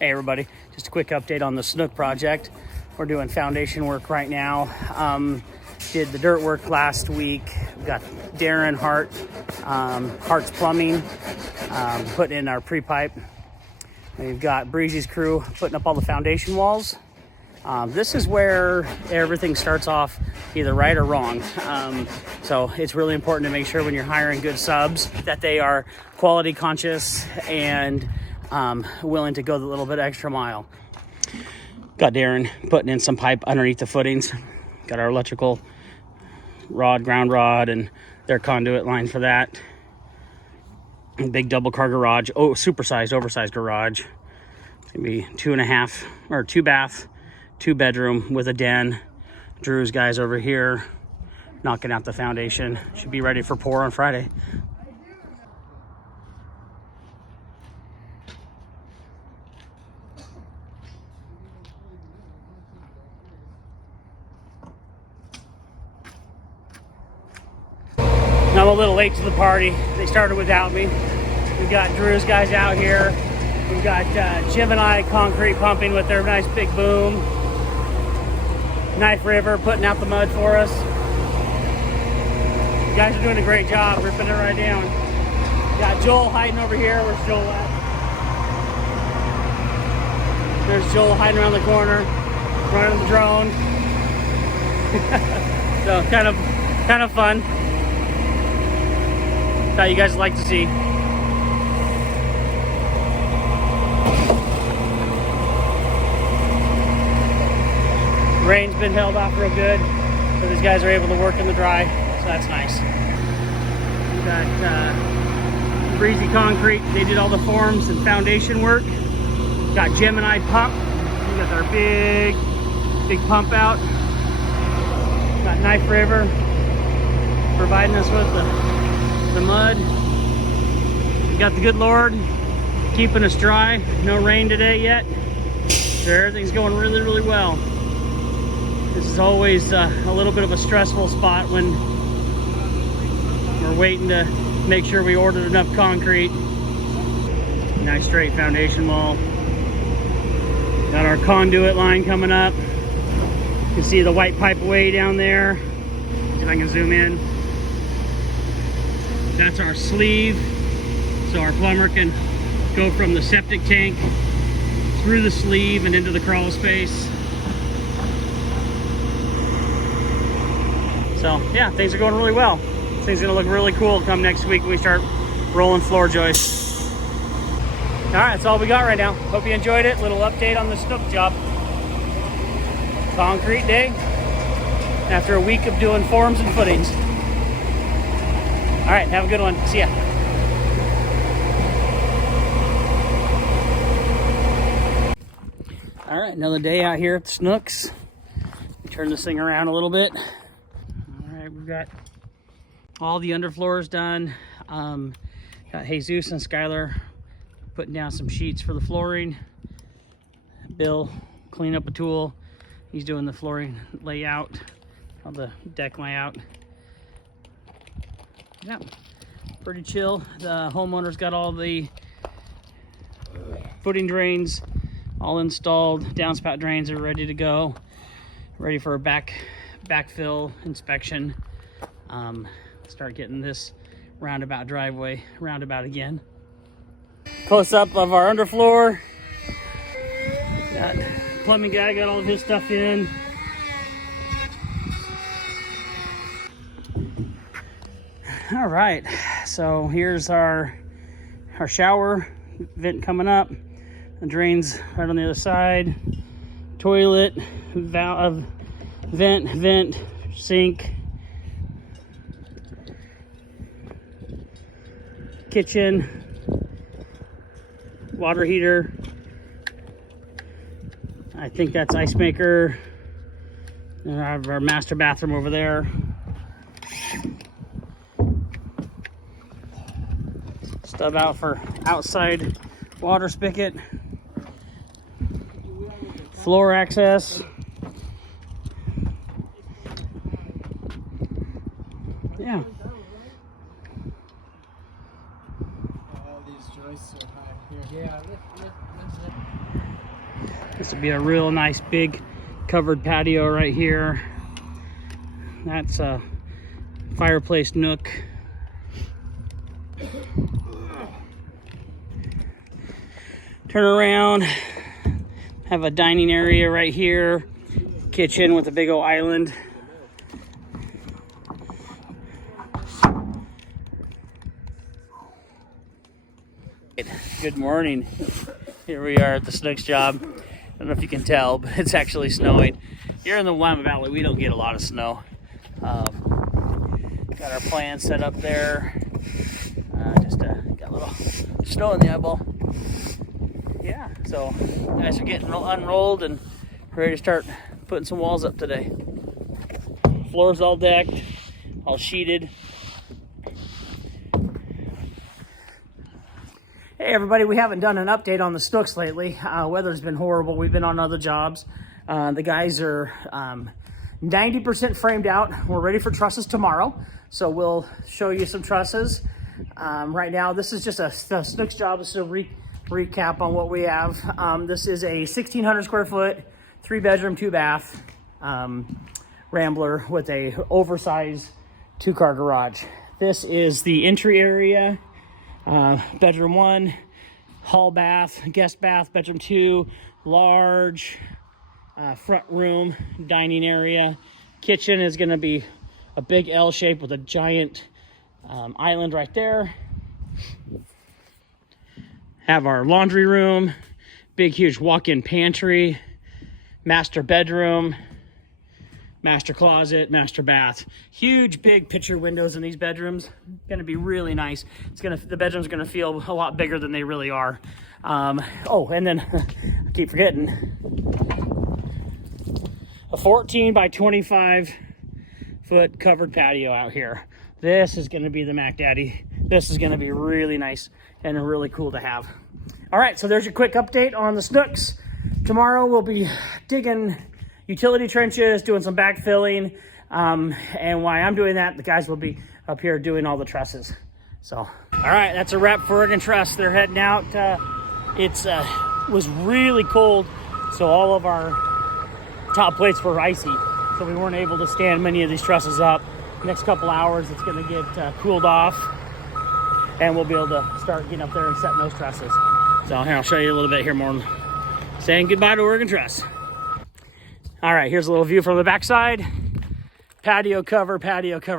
Hey everybody, just a quick update on the Snook project. We're doing foundation work right now. Did the dirt work last week. We've got Darren Hart, Hart's Plumbing, putting in our pre-pipe. We've got Breezy's crew putting up all the foundation walls. This is where everything starts off either right or wrong. So it's really important to make sure when you're hiring good subs that they are quality conscious and willing to go the little bit extra mile. Got Darren putting in some pipe underneath the footings. Got our electrical rod, ground rod, and their conduit line for that. Big double car garage. Oh, supersized, oversized garage. It's gonna be 2.5 or 2 bath, 2 bedroom with a den. Drew's guys over here knocking out the foundation. Should be ready for pour on Friday. I'm a little late to the party. They started without me. We got Drew's guys out here. We've got Jim and I concrete pumping with their nice big boom. Knife River putting out the mud for us. You guys are doing a great job ripping it right down. Got Joel hiding over here. Where's Joel at? There's Joel hiding around the corner, running the drone. So kind of fun. Thought you guys would like to see. Rain's been held off real good, so these guys are able to work in the dry, so that's nice. We got Breezy Concrete. They did all the forms and foundation work. Got Jim and I pump. We got our big pump out. Got Knife River providing us with the mud. We got the good Lord keeping us dry. No rain today yet, so everything's going really, really well. This is always a little bit of a stressful spot when we're waiting to make sure we ordered enough concrete. Nice straight foundation wall. Got our conduit line coming up. You can see the white pipe way down there. See if I can zoom in. That's our sleeve, so our plumber can go from the septic tank through the sleeve and into the crawl space. So yeah, things are going really well. This thing's gonna look really cool come next week when we start rolling floor joists. All right, that's all we got right now. Hope you enjoyed it. Little update on the Snook job. Concrete day after a week of doing forms and footings. All right, have a good one. See ya. All right, another day out here at the Snooks. Turn this thing around a little bit. All right, we've got all the underfloors done. Got Jesus and Skylar putting down some sheets for the flooring. Bill cleaning up a tool. He's doing the flooring layout, all the deck layout. Yeah, pretty chill. The homeowner's got all the footing drains all installed. Downspout drains are ready to go. Ready for a backfill inspection. Start getting this roundabout driveway roundabout again. Close up of our underfloor. Got plumbing guy got all of his stuff in. All right, so here's our shower vent coming up. The drains right on the other side. Toilet, valve, vent, sink, kitchen, water heater. I think that's ice maker. And I have our master bathroom over there. Stub out for outside water spigot. Floor access. Yeah. All these joists are high here. Yeah, This would be a real nice big covered patio right here. That's a fireplace nook. Turn around, have a dining area right here. Kitchen with a big old island. Good morning. Here we are at the Snooks job. I don't know if you can tell, but it's actually snowing. Here in the Willamette Valley, we don't get a lot of snow. Got our plan set up there. Got a little snow in the eyeball. Yeah, so guys are getting unrolled and ready to start putting some walls up today. Floor's all decked, all sheeted. Hey everybody, we haven't done an update on the Snooks lately. Weather's been horrible. We've been on other jobs. The guys are 90% framed out. We're ready for trusses tomorrow. So we'll show you some trusses. Right now, this is just a Snooks job. This is a recap on what we have. This is a 1,600 square foot, 3-bedroom, 2-bath Rambler with a oversized 2-car garage. This is the entry area. Bedroom 1, hall bath, guest bath, bedroom 2, large front room, dining area. Kitchen is going to be a big L shape with a giant island right there. Have our laundry room, big huge walk-in pantry, master bedroom, master closet, master bath. Huge big picture windows in these bedrooms. Gonna be really nice. The bedroom's gonna feel a lot bigger than they really are. Oh, and then I keep forgetting, a 14 by 25 foot covered patio out here. This is gonna be the Mac Daddy. This is gonna be really nice and really cool to have. All right, so there's your quick update on the Snooks. Tomorrow we'll be digging utility trenches, doing some backfilling, and while I'm doing that, the guys will be up here doing all the trusses. So, all right, that's a wrap for Oregon Truss. They're heading out. It was really cold, so all of our top plates were icy, so we weren't able to stand many of these trusses up. Next couple hours, it's going to get cooled off, and we'll be able to start getting up there and setting those trusses. So here, I'll show you a little bit here more. Saying goodbye to Oregon Truss. All right, here's a little view from the backside. Patio cover.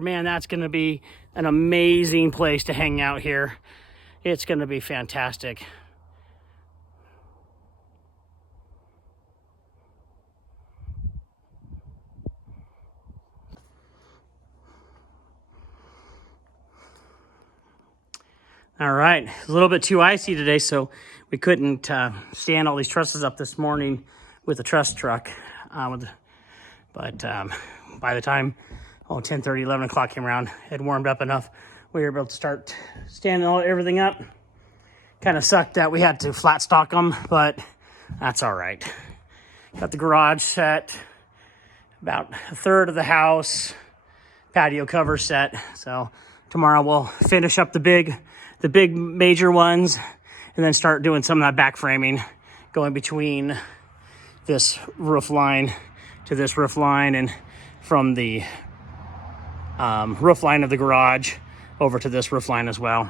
Man, that's gonna be an amazing place to hang out here. It's gonna be fantastic. All right, a little bit too icy today, so we couldn't stand all these trusses up this morning with the truss truck. But by the time 10:30, 11 o'clock came around, it had warmed up enough. We were able to start standing everything up. Kind of sucked that we had to flat stock them, but that's all right. Got the garage set, about a third of the house, patio cover set. So tomorrow we'll finish up the big major ones and then start doing some of that back framing going between this roof line to this roof line, and from the roof line of the garage over to this roof line as well.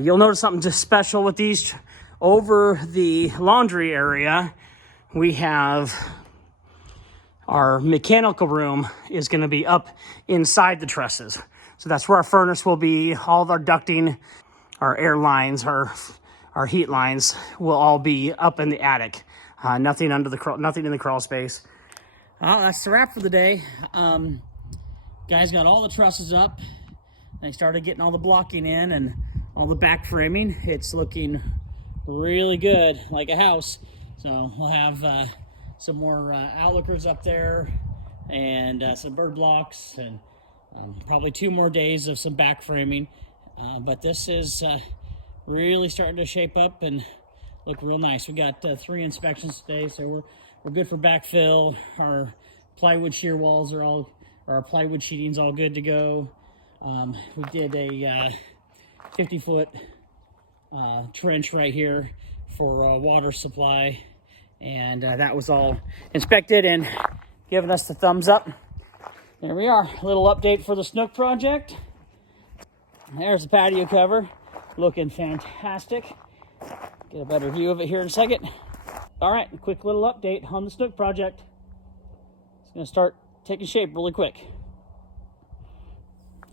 You'll notice something just special with these. Over the laundry area, we have our mechanical room is going to be up inside the trusses. So that's where our furnace will be. All of our ducting, our air lines, our heat lines will all be up in the attic. Nothing in the crawl space. That's the wrap for the day. Guys got all the trusses up. They started getting all the blocking in and all the back framing. It's looking really good, like a house. So we'll have some more outlookers up there and some bird blocks, and probably 2 more days of some back framing. But this is really starting to shape up and look real nice. We got 3 inspections today, so we're good for backfill. Our plywood shear walls are all, or our plywood sheeting's all good to go. We did a 50-foot trench right here for water supply. And that was all inspected and giving us the thumbs up. There we are, a little update for the Snook project. There's the patio cover, looking fantastic. Get a better view of it here in a second. All right, a quick little update on the Snook project. It's gonna start taking shape really quick.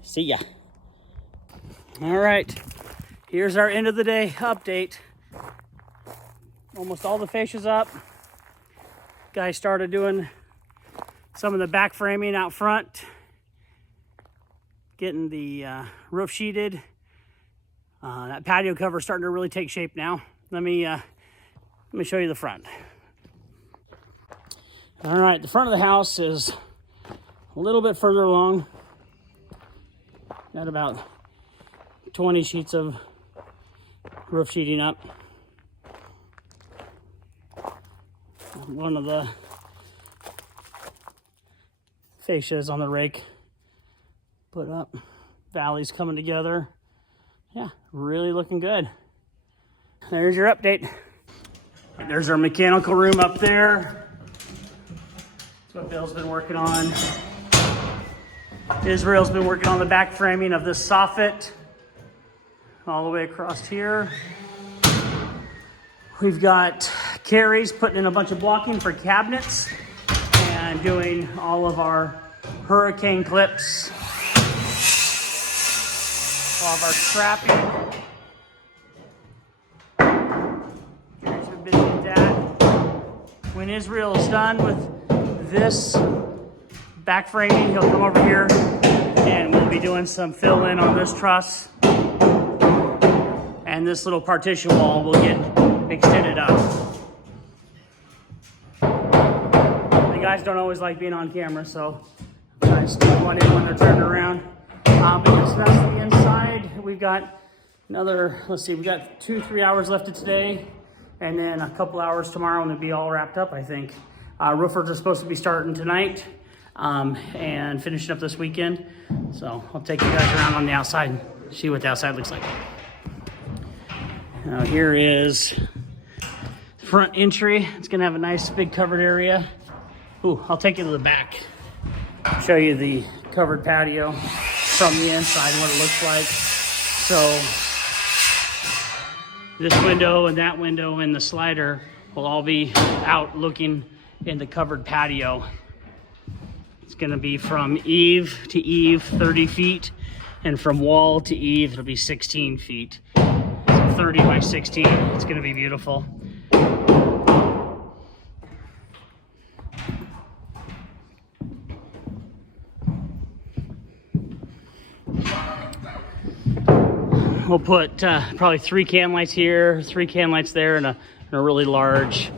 See ya. All right, here's our end of the day update. Almost all the fascia's up. Guys started doing some of the back framing out front, getting the roof sheeted. That patio cover is starting to really take shape now. Let me show you the front. All right, the front of the house is a little bit further along. Got about 20 sheets of roof sheeting up. One of the fascias on the rake put up. Valley's coming together. Yeah, really looking good. There's your update. There's our mechanical room up there. That's what Bill's been working on. Israel's been working on the back framing of this soffit all the way across here. We've got Carrie's putting in a bunch of blocking for cabinets and doing all of our hurricane clips, all of our strapping. Carrie's been busy with that. When Israel is done with this back framing, he'll come over here and we'll be doing some fill in on this truss. And this little partition wall will get extended up. The guys don't always like being on camera, so I'm trying to sneak one in when they're turning around. But yes, that's the inside. We've got another, let's see, we've got 2-3 hours left of today, and then a couple hours tomorrow, and it'll be all wrapped up, I think. Roofers are supposed to be starting tonight and finishing up this weekend. So I'll take you guys around on the outside and see what the outside looks like. Now here is the front entry. It's gonna have a nice big covered area. Ooh, I'll take you to the back. Show you the covered patio from the inside, what it looks like. So this window and that window and the slider will all be out looking in the covered patio. It's gonna be from eave to eave, 30 feet, and from wall to eave, it'll be 16 feet. 30 by 16, it's gonna be beautiful. We'll put probably 3 can lights here, 3 can lights there, and a really large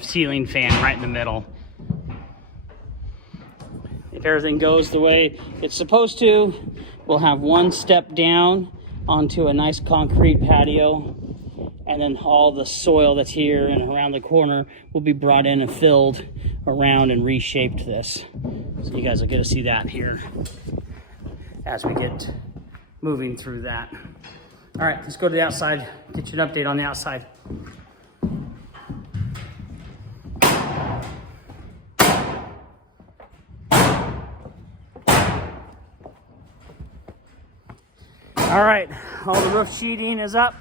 ceiling fan right in the middle. If everything goes the way it's supposed to, we'll have one step down onto a nice concrete patio, and then all the soil that's here and around the corner will be brought in and filled around and reshaped this. So you guys will get to see that here as we get moving through that. All right, let's go to the outside, get you an update on the outside. All right, all the roof sheeting is up.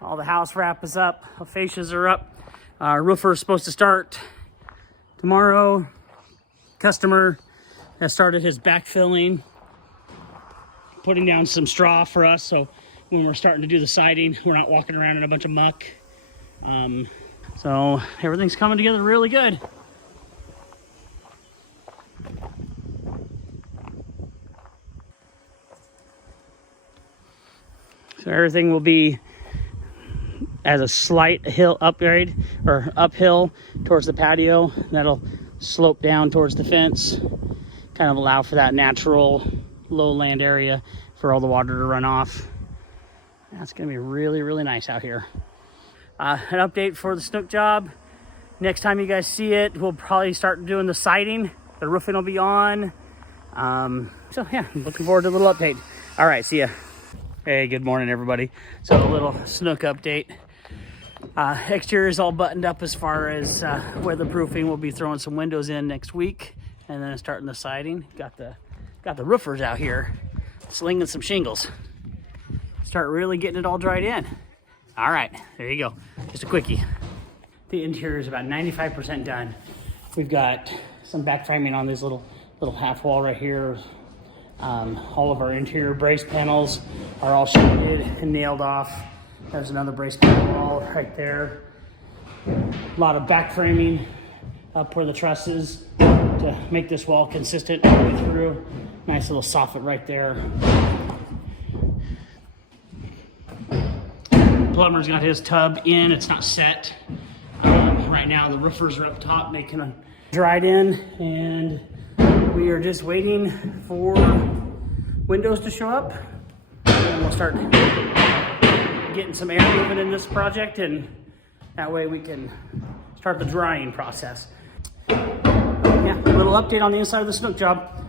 All the house wrap is up. The fascias are up. Our roofer is supposed to start tomorrow. Customer has started his backfilling, putting down some straw for us, so when we're starting to do the siding, we're not walking around in a bunch of muck. So everything's coming together really good. So everything will be as a slight hill upgrade or uphill towards the patio. That'll slope down towards the fence, kind of allow for that natural lowland area for all the water to run off. That's gonna be really, really nice out here. An update for the Snook job. Next time you guys see it, we'll probably start doing the siding. The roofing will be on. So yeah, I'm looking forward to a little update. All right, see ya. Hey, good morning, everybody. So a little snook update. Exterior is all buttoned up as far as weatherproofing. We'll be throwing some windows in next week, and then starting the siding. Got the roofers out here slinging some shingles. Start really getting it all dried in. All right, there you go. Just a quickie. The interior is about 95% done. We've got some back framing on this little half wall right here. All of our interior brace panels are all sheeted and nailed off. There's another brace panel wall right there. A lot of back framing up where the truss is to make this wall consistent all the way through. Nice little soffit right there. Plumber's got his tub in, it's not set. Right now the roofers are up top making them dried in, and we are just waiting for windows to show up, and we'll start getting some air moving in this project, and that way we can start the drying process. Yeah, a little update on the inside of the snook job.